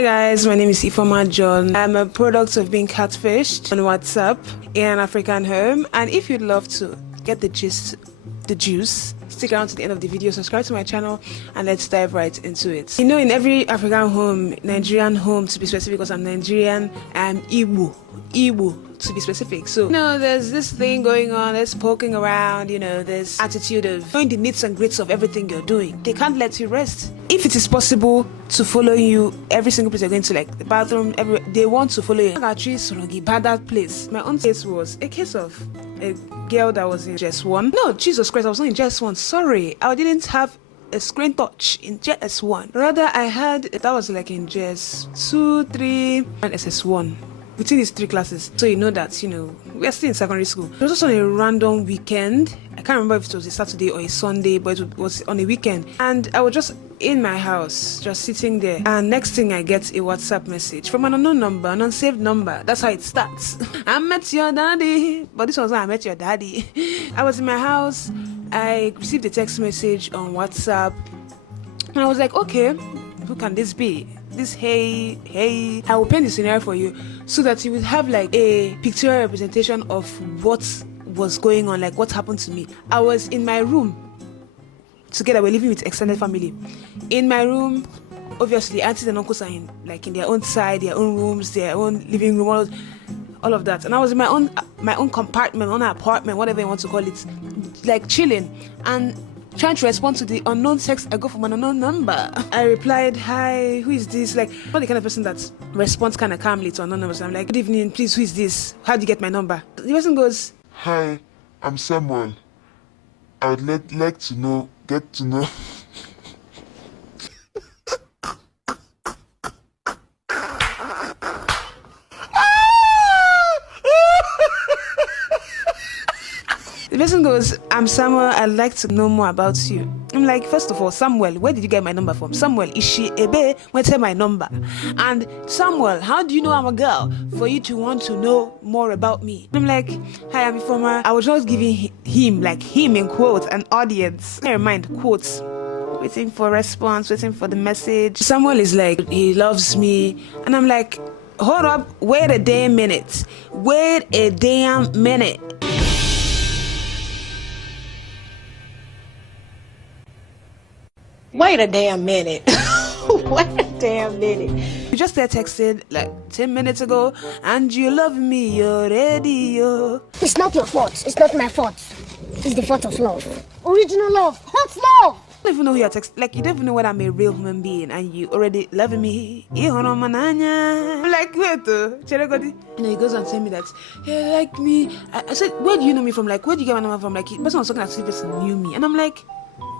Hi guys, my name is IFEOMA John. I'm a product of being catfished on WhatsApp in an African home, and if you'd love to get the gist, the juice, stick around to the end of the video, subscribe to my channel, and let's dive right into it. You know, in every African home, Nigerian home to be specific, because I'm Nigerian, I'm Igbo to be specific. So, you know, there's this thing going on, there's poking around, you know, there's attitude of knowing the needs and grits of everything you're doing. They can't let you rest. If it is possible to follow you every single place you're going to, like the bathroom, they want to follow you. That place. My own case was a case of a girl that was in JS1. No, Jesus Christ, I was not in JS1. Sorry, I didn't have a screen touch in JS1. Rather, I had, that was like in JS2, 3, and SS1. Between these three classes. So you know that, you know, we're still in secondary school. It was also on a random weekend. I can't remember if it was a Saturday or a Sunday, but it was on a weekend. And I was just in my house, just sitting there. And next thing I get a WhatsApp message from an unknown number, an unsaved number. That's how it starts. I met your daddy. But this was when I met your daddy. I was in my house. I received a text message on WhatsApp. And I was like, okay, who can this be? This hey, I will paint the scenario for you so that you will have like a pictorial representation of what was going on, like what happened to me. I was in my room together. We're living with extended family. In my room, obviously, aunties and uncles are in their own side, their own rooms, their own living room, all of that. And I was in my own compartment, my own apartment, whatever you want to call it, like chilling and trying to respond to the unknown text I got from an unknown number. I replied, hi, who is this? Like, I'm not the kind of person that responds kind of calmly to unknown numbers. I'm like, good evening, please, who is this? How do you get my number? The person goes, hi, I'm Samuel. I would like to get to know. The person goes, I'm Samuel, I'd like to know more about you. I'm like, first of all, Samuel, where did you get my number from? Samuel, is she a bae? Where's my number? And Samuel, how do you know I'm a girl for you to want to know more about me? I'm like, hi, I'm IFEOMA. I was just giving him, like him in quotes, an audience. Never mind, quotes. Waiting for response, waiting for the message. Samuel is like, he loves me. And I'm like, hold up, wait a damn minute. Wait a damn minute. Wait a damn minute. Wait a damn minute. You just texted like 10 minutes ago, and you love me already, yo. It's not your fault. It's not my fault. It's the fault of love. Original love. Hot love. I don't even know who you're texting. Like, you don't even know whether I'm a real human being, and you already love me. I'm like, wait, you know, he goes and tell me that he like me. I said, where do you know me from? Like, where do you get my number from? Like, the person was talking as if he knew me, and I'm like,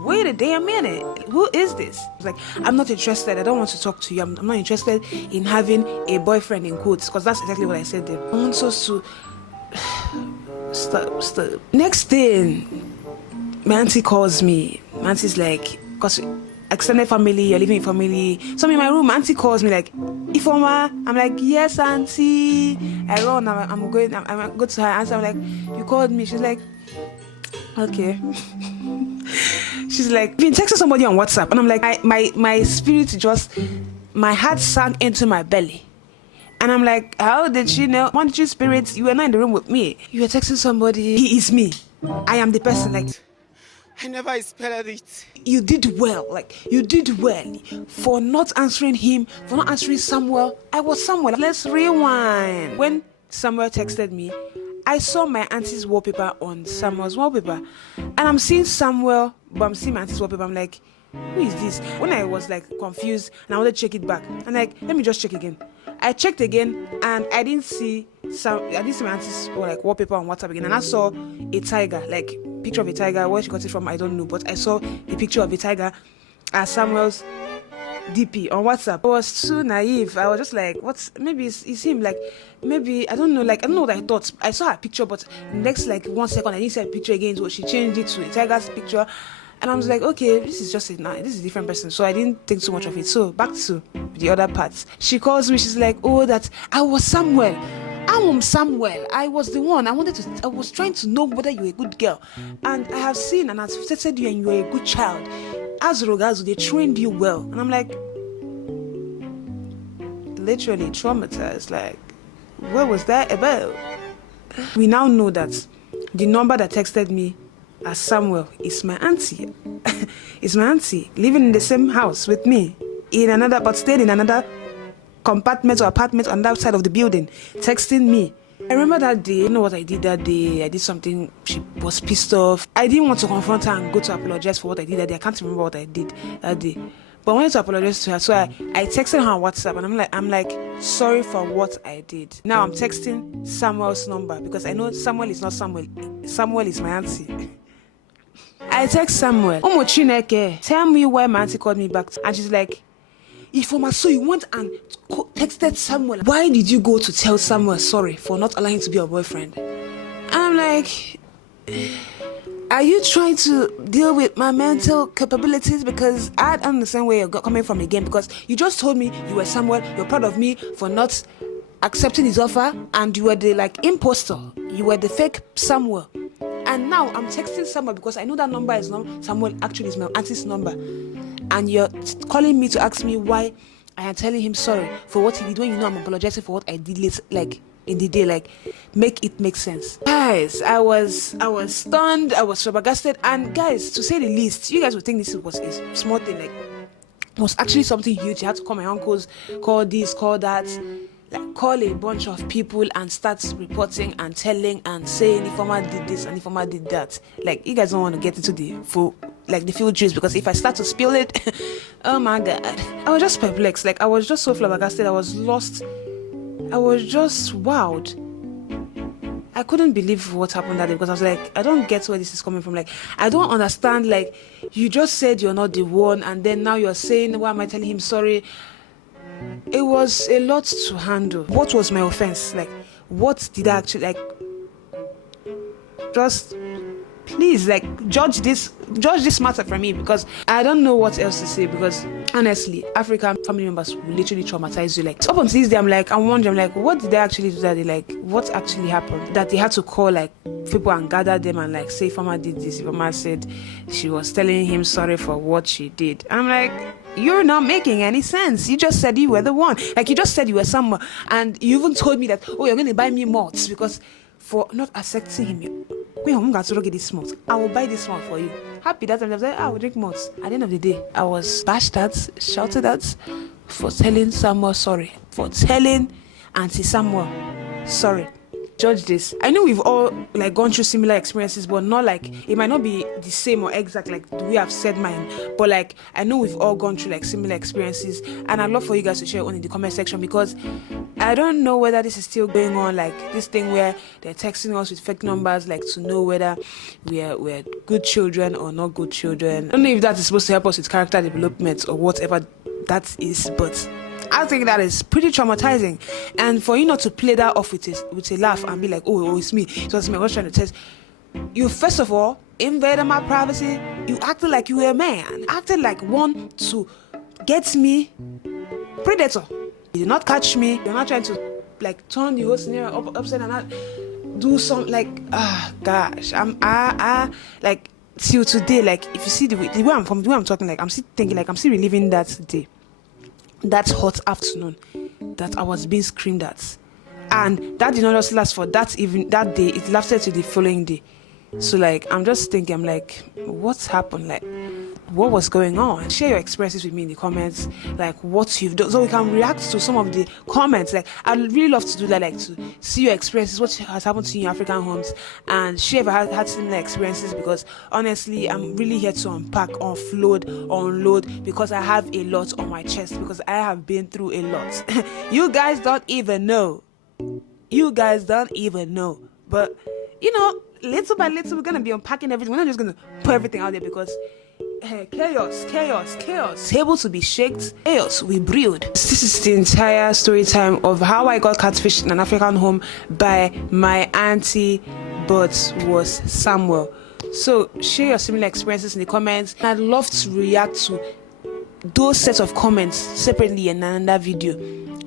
wait a damn minute, who is this? I was like, I'm not interested, I don't want to talk to you, I'm not interested in having a boyfriend in quotes, because that's exactly what I said there. I want us to stop. Next thing, my auntie calls me. My auntie's like, because extended family, you're living in family. So I'm in my room, auntie calls me like, IFEOMA. I'm like, yes, auntie. I run, I'm going to her auntie. I'm like, you called me. She's like, okay. She's like, you've been texting somebody on WhatsApp. And I'm like, my spirit just, my heart sank into my belly. And I'm like, how did she know? Monetary spirits, you were not in the room with me. You were texting somebody. He is me. I am the person. Like, I never expected it. You did well. Like, you did well for not answering him, for not answering Samuel. I was Samuel. Let's rewind. When Samuel texted me, I saw my auntie's wallpaper on Samuel's wallpaper, and I'm seeing Samuel, but I'm seeing my auntie's wallpaper. I'm like, who is this? When I was like confused and I wanted to check it back, I'm like, let me just check again. I checked again, and I didn't see my auntie's like wallpaper on WhatsApp again, and I saw a tiger, like picture of a tiger. Where she got it from, I don't know, but I saw a picture of a tiger as Samuel's DP on WhatsApp. I was too naive. I was just like, what's, maybe it's him, like, maybe, I don't know, like, I don't know what I thought. I saw her picture, but next, like, 1 second, I didn't see her picture again, so she changed it to a tiger's picture, and I was like, okay, this is just this is a different person, so I didn't think too much of it. So, back to the other parts. She calls me, she's like, oh, that I was Samuel. I'm Samuel. I was the one. I was trying to know whether you're a good girl, and I have seen and I've tested you, and you're a good child. As regards, they trained you well. And I'm like, literally traumatized. Like, what was that about? We now know that the number that texted me as Samuel is my auntie. It's my auntie living in the same house with me, but staying in another compartment or apartment on that side of the building, texting me. I remember that day. You know what I did that day? I did something. She was pissed off. I didn't want to confront her and go to apologize for what I did that day. I can't remember what I did that day. But I wanted to apologize to her. So I texted her on WhatsApp and I'm like, sorry for what I did. Now I'm texting Samuel's number because I know Samuel is not Samuel. Samuel is my auntie. I text Samuel, Omo Chineke, tell me why my auntie called me back. And she's like, Ifeoma, so you went and texted Samuel. Why did you go to tell Samuel sorry for not allowing him to be your boyfriend? And I'm like, are you trying to deal with my mental capabilities? Because I don't understand where you're coming from again. Because you just told me you were Samuel, you're proud of me for not accepting his offer, and you were the imposter. You were the fake Samuel. And now I'm texting Samuel because I know that number is not Samuel, actually is my auntie's number. And you're calling me to ask me why I am telling him sorry for what he did when you know I'm apologizing for what I did late, in the day. Make it make sense. Guys, I was stunned, I was flabbergasted, and guys, to say the least, you guys would think this was a small thing, it was actually something huge. You had to call my uncles, call this, call that, call a bunch of people and start reporting and telling and saying Ifeoma did this and Ifeoma did that. You guys don't want to get into the full juice, because if I start to spill it, oh my god. I was just perplexed. I was just so flabbergasted. I was lost. I was just wowed. I couldn't believe what happened that day, because I was like, I don't get where this is coming from. I don't understand. You just said you're not the one, and then now you're saying, why am I telling him sorry? It was a lot to handle. What was my offense? What did I actually just please judge this matter for me, because I don't know what else to say. Because honestly, African family members will literally traumatize you. Up until this day, I'm wondering what did they actually do that day? What actually happened that they had to call people and gather them and say Ifeoma did this. Ifeoma said she was telling him sorry for what she did. I'm like, you're not making any sense. You just said you were the one. You just said you were somewhere, and you even told me that, oh, you're going to buy me malts because for not accepting him. I'm going to get this malt. I will buy this one for you. Happy that time. I was like, I will drink malts. At the end of the day, I was bashed at, shouted at for telling Samuel sorry, for telling Auntie Samuel sorry. Judge this. I know we've all gone through similar experiences, but not it might not be the same or exact the way I've said mine, but I know we've all gone through similar experiences, and I'd love for you guys to share on in the comment section, because I don't know whether this is still going on, this thing where they're texting us with fake numbers to know whether we're good children or not good children. I don't know if that is supposed to help us with character development or whatever that is, but I think that is pretty traumatizing. And for you not to play that off with a laugh and be like, oh, it's me. So it's me. I was trying to test. You first of all invaded my privacy. You acted like you were a man. Acted like one to get me. Predator. You did not catch me. You're not trying to turn the whole scenario upside and do some gosh. Till today, if you see the way I'm talking, I'm still thinking I'm still reliving that day. That hot afternoon that I was being screamed at, and that did not just last for that day. It lasted to the following day. So I'm just thinking, what's happened? What was going on? Share your experiences with me in the comments, what you've done, so we can react to some of the comments. I'd really love to do that, to see your experiences, what has happened to you in African homes, and share if I had similar experiences, because honestly, I'm really here to unpack, offload, unload, because I have a lot on my chest, because I have been through a lot. You guys don't even know. But, little by little, we're going to be unpacking everything. We're not just going to put everything out there, because chaos, able to be shaked, chaos we brewed. This is the entire story time of how I got catfished in an African home by my auntie, but was Samuel. So share your similar experiences in the comments. I'd love to react to those sets of comments separately in another video,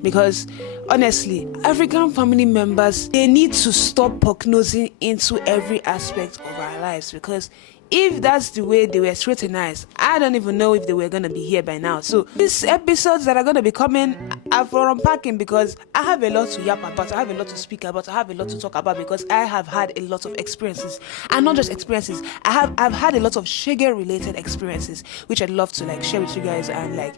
because honestly, African family members, they need to stop poke-nosing into every aspect of our lives, because if that's the way they were scrutinized, I don't even know if they were gonna be here by now. So these episodes that are gonna be coming are for unpacking, because I have a lot to yap about, I have a lot to speak about, I have a lot to talk about, because I have had a lot of experiences, and not just experiences. I've had a lot of SHEGE related experiences, which I'd love to like share with you guys and like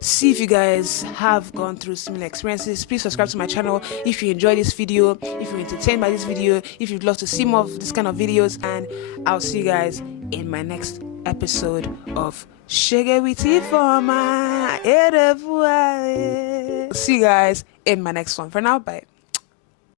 see if you guys have gone through similar experiences. Please subscribe to my channel if you enjoy this video, if you're entertained by this video, if you'd love to see more of this kind of videos, and I'll see you guys in my next episode of SHEGE with IFEOMA. See you guys in my next one. For now, bye.